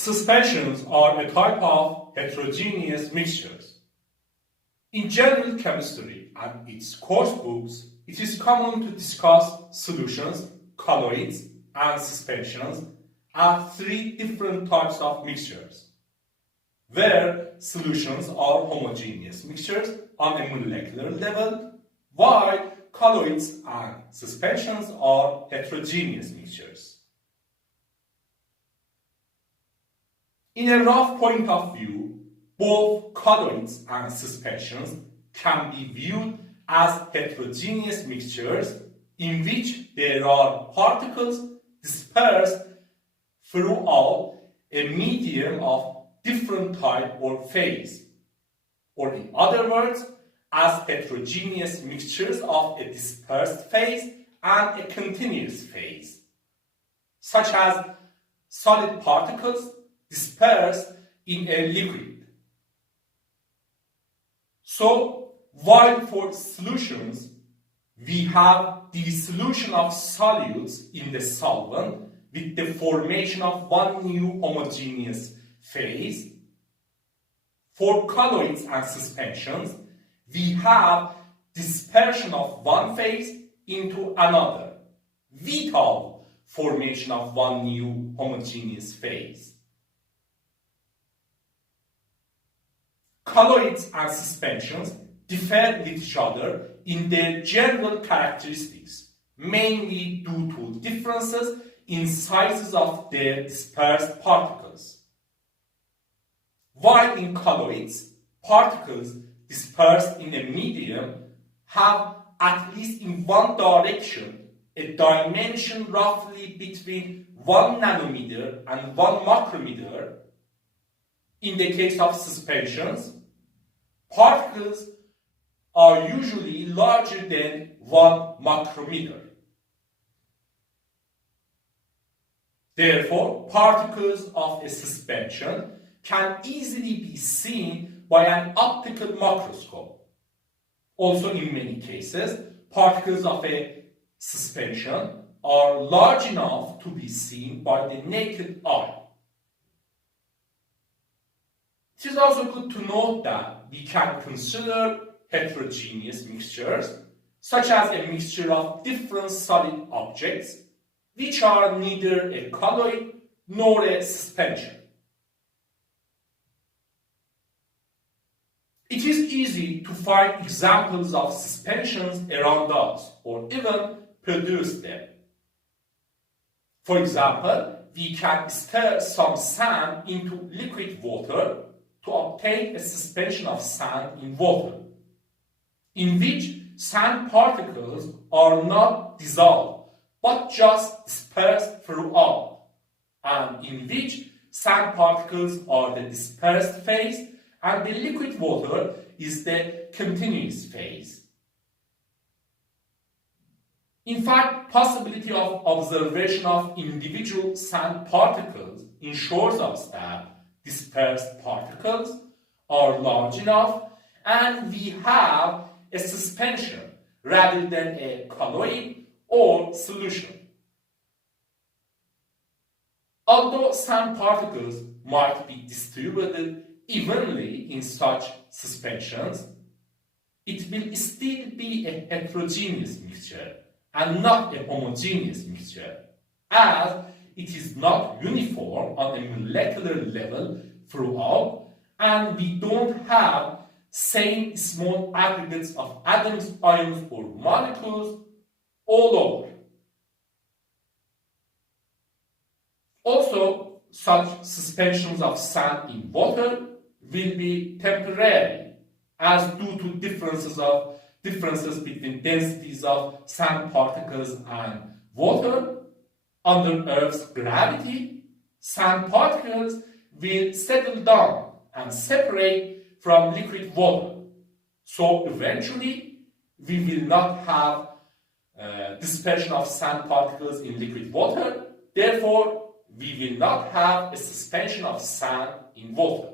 Suspensions are a type of heterogeneous mixtures. In general chemistry and its course books, it is common to discuss solutions, colloids, and suspensions as three different types of mixtures, where solutions are homogeneous mixtures on a molecular level, while colloids and suspensions are heterogeneous mixtures. In a rough point of view, both colloids and suspensions can be viewed as heterogeneous mixtures in which there are particles dispersed throughout a medium of different type or phase, or in other words, as heterogeneous mixtures of a dispersed phase and a continuous phase, such as solid particles dispersed in a liquid. So, while for solutions we have dissolution of solutes in the solvent with the formation of one new homogeneous phase, for colloids and suspensions we have dispersion of one phase into another without formation of one new homogeneous phase. Colloids and suspensions differ with each other in their general characteristics, mainly due to differences in sizes of their dispersed particles. While in colloids, particles dispersed in a medium have, at least in one direction, a dimension roughly between 1 nanometer and 1 micrometer. In the case of suspensions, particles are usually larger than 1 micrometer. Therefore, particles of a suspension can easily be seen by an optical microscope. Also, in many cases, particles of a suspension are large enough to be seen by the naked eye. It is also good to note that we can consider heterogeneous mixtures, such as a mixture of different solid objects, which are neither a colloid nor a suspension. It is easy to find examples of suspensions around us, or even produce them. For example, we can stir some sand into liquid water to obtain a suspension of sand in water, in which sand particles are not dissolved, but just dispersed throughout, and in which sand particles are the dispersed phase and the liquid water is the continuous phase. In fact, possibility of observation of individual sand particles ensures us that dispersed particles are large enough and we have a suspension rather than a colloid or solution. Although sand particles might be distributed evenly in such suspensions, it will still be a heterogeneous mixture and not a homogeneous mixture, as it is not uniform on a molecular level throughout, and we don't have same small aggregates of atoms, ions, or molecules all over. Also, such suspensions of sand in water will be temporary, as due to differences between densities of sand particles and water, under Earth's gravity, sand particles will settle down and separate from liquid water. So eventually, we will not have dispersion of sand particles in liquid water. Therefore, we will not have a suspension of sand in water.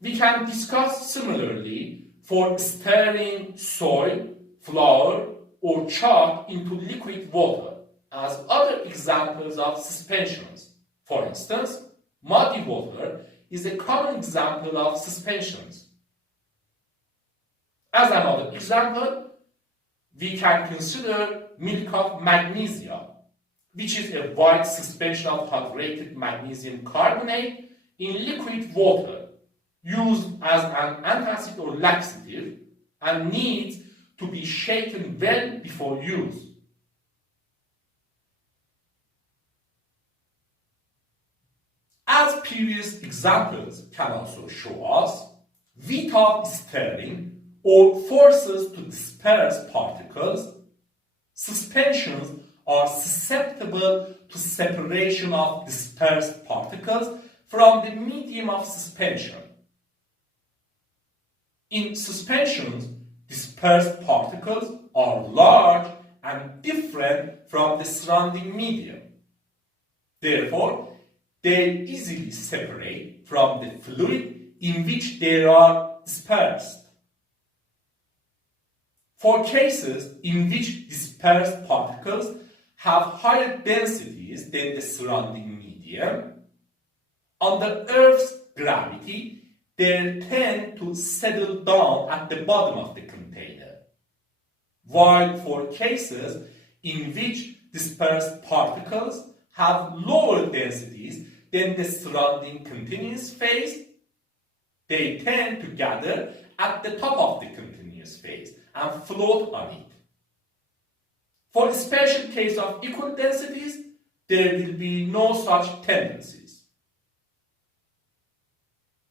We can discuss similarly for stirring soil, flour, or chalk into liquid water as other examples of suspensions. For instance, muddy water is a common example of suspensions. As another example, we can consider milk of magnesia, which is a white suspension of hydrated magnesium carbonate in liquid water, used as an antacid or laxative, and needs to be shaken well before use. As previous examples can also show us, without stirring or forces to disperse particles, suspensions are susceptible to separation of dispersed particles from the medium of suspension. In suspensions, dispersed particles are large and different from the surrounding medium. Therefore, they easily separate from the fluid in which they are dispersed. For cases in which dispersed particles have higher densities than the surrounding medium, under Earth's gravity, they tend to settle down at the bottom of the container. While for cases in which dispersed particles have lower densities than the surrounding continuous phase, they tend to gather at the top of the continuous phase and float on it. For a special case of equal densities, there will be no such tendencies.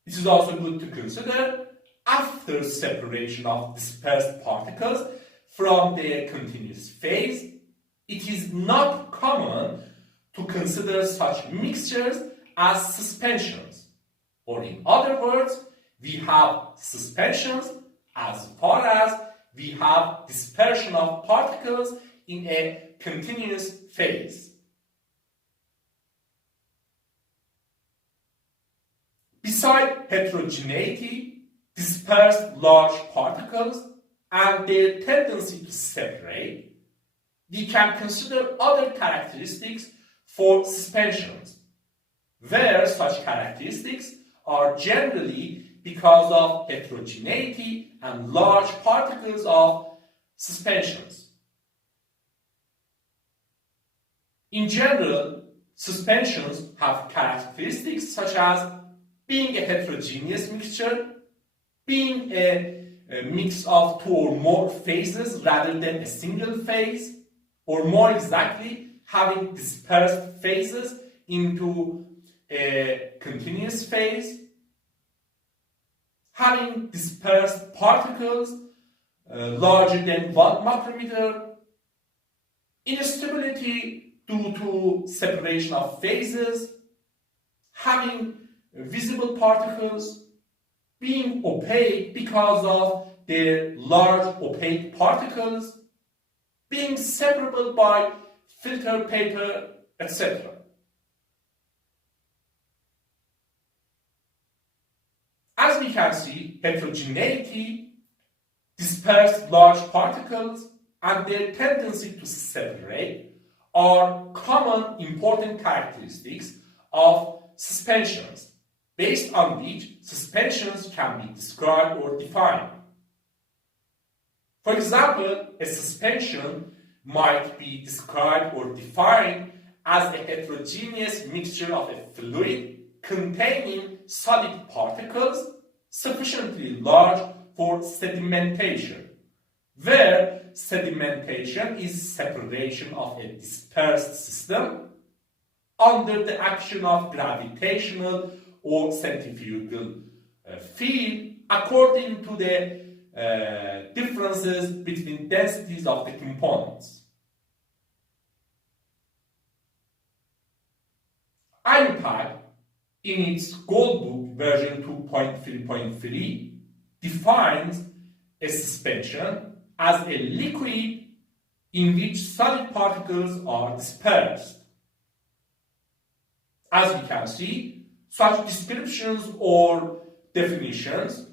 It is also good to consider, after separation of dispersed particles from their continuous phase, it is not common to consider such mixtures as suspensions. Or in other words, we have suspensions as far as we have dispersion of particles in a continuous phase. Besides heterogeneity, dispersed large particles, and their tendency to separate, we can consider other characteristics for suspensions, where such characteristics are generally because of heterogeneity and large particles of suspensions. In general, suspensions have characteristics such as being a heterogeneous mixture, being a mix of two or more phases rather than a single phase, or more exactly, having dispersed phases into a continuous phase, having dispersed particles larger than 1 micrometer, instability due to separation of phases, having visible particles, being opaque because of their large opaque particles, being separable by filter paper, etc. As we can see, heterogeneity, dispersed large particles, and their tendency to separate are common important characteristics of suspensions, based on which suspensions can be described or defined. For example, a suspension might be described or defined as a heterogeneous mixture of a fluid containing solid particles sufficiently large for sedimentation, where sedimentation is separation of a dispersed system under the action of gravitational or centrifugal field according to the differences between densities of the components. IUPAC, in its Goldbook version 2.3.3, defines a suspension as a liquid in which solid particles are dispersed. As we can see, such descriptions or definitions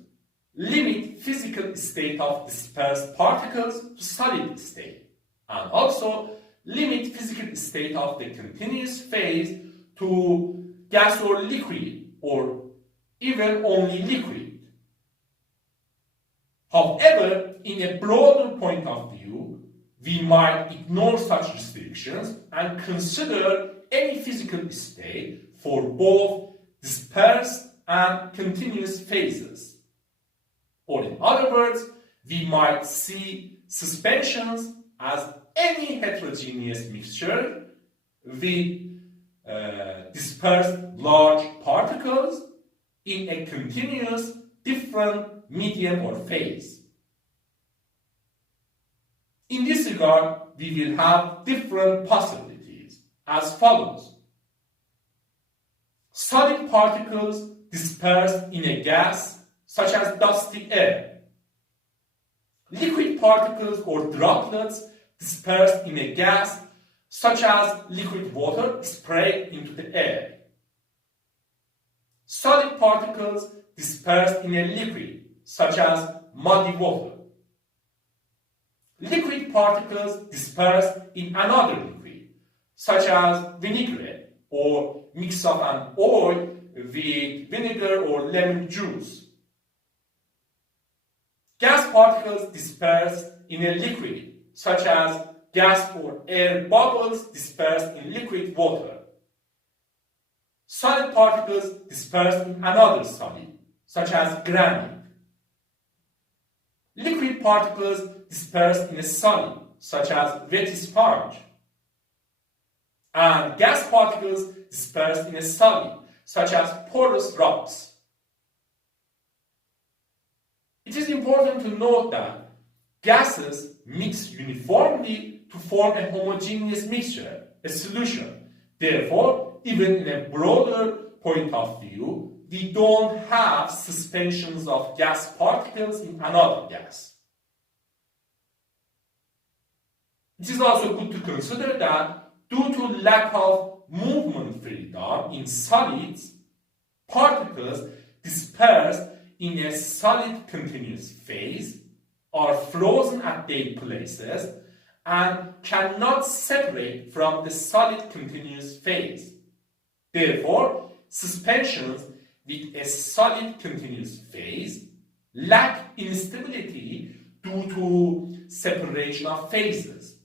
limit physical state of dispersed particles to solid state, and also limit physical state of the continuous phase to gas or liquid, or even only liquid. However, in a broader point of view, we might ignore such restrictions and consider any physical state for both dispersed and continuous phases. Or in other words, we might see suspensions as any heterogeneous mixture with dispersed large particles in a continuous different medium or phase. In this regard, we will have different possibilities as follows. Solid particles dispersed in a gas such as dusty air. Liquid particles or droplets dispersed in a gas such as liquid water sprayed into the air. Solid particles dispersed in a liquid such as muddy water. Liquid particles dispersed in another liquid such as vinaigrette or mix of an oil with vinegar or lemon juice. Gas particles dispersed in a liquid such as gas or air bubbles dispersed in liquid water. Solid particles dispersed in another solid, such as granite. Liquid particles dispersed in a solid, such as wet sponge. And gas particles dispersed in a solid, such as porous rocks. It is important to note that gases mix uniformly to form a homogeneous mixture, a solution. Therefore, even in a broader point of view, we don't have suspensions of gas particles in another gas. It is also good to consider that due to lack of movement freedom in solids, particles dispersed in a solid continuous phase are frozen at their places and cannot separate from the solid continuous phase. Therefore, suspensions with a solid continuous phase lack instability due to separation of phases.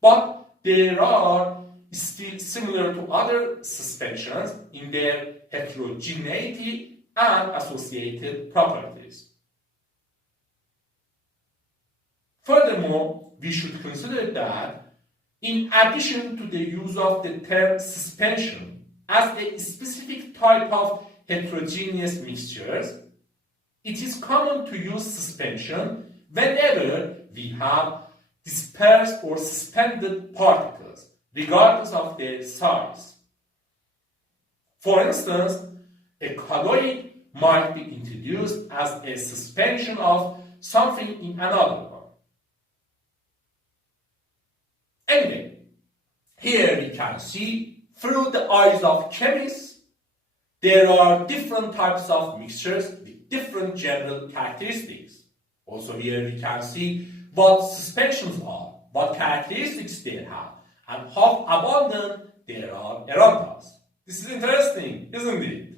But they are still similar to other suspensions in their heterogeneity and associated properties. Furthermore, we should consider that in addition to the use of the term suspension as a specific type of heterogeneous mixtures, it is common to use suspension whenever we have dispersed or suspended particles, regardless of their size. For instance, a colloid might be introduced as a suspension of something in another one. Anyway, here we can see through the eyes of chemists, there are different types of mixtures with different general characteristics. Also here we can see what suspensions are, what characteristics they have, and how abundant they are around us. This is interesting, isn't it?